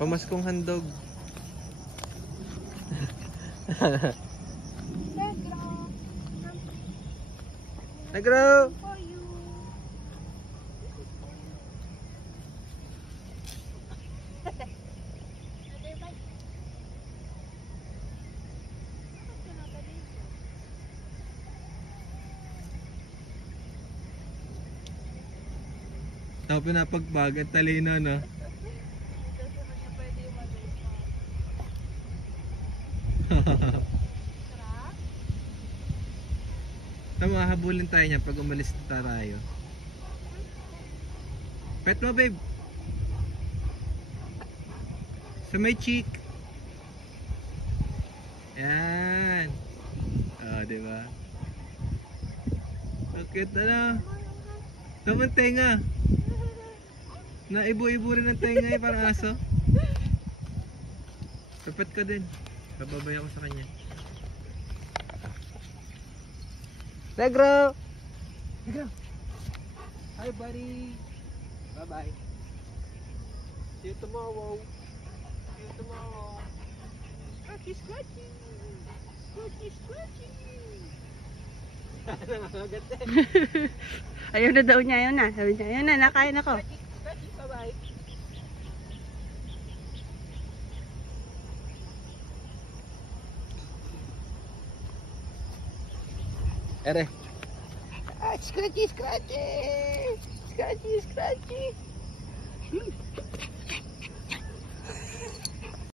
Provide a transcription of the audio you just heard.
Pamaskong handog. Negro! Tapos pinapagpag at talino, no? Tama, habulin tayo niya pag umalis na tayo. Pet mo, babe. Sa may cheek. Yan. Oh, diba? Okay, na. Tama tenga. Naibo-ibo rin ang tenga eh, parang aso. Tapat ka din. Bababay ako sa kanya. Negro! Negro! Hi buddy! Bye-bye! See you tomorrow! See you tomorrow! Scratchy, scratchy! Scratchy, scratchy! Nangangagat eh! Ayaw na daw niya, ayaw na. Sabi niya, ayaw na, nakain ako. Scratchy, bye-bye! Ere! Ah, scratchy, scratchy! Scratchy, scratchy!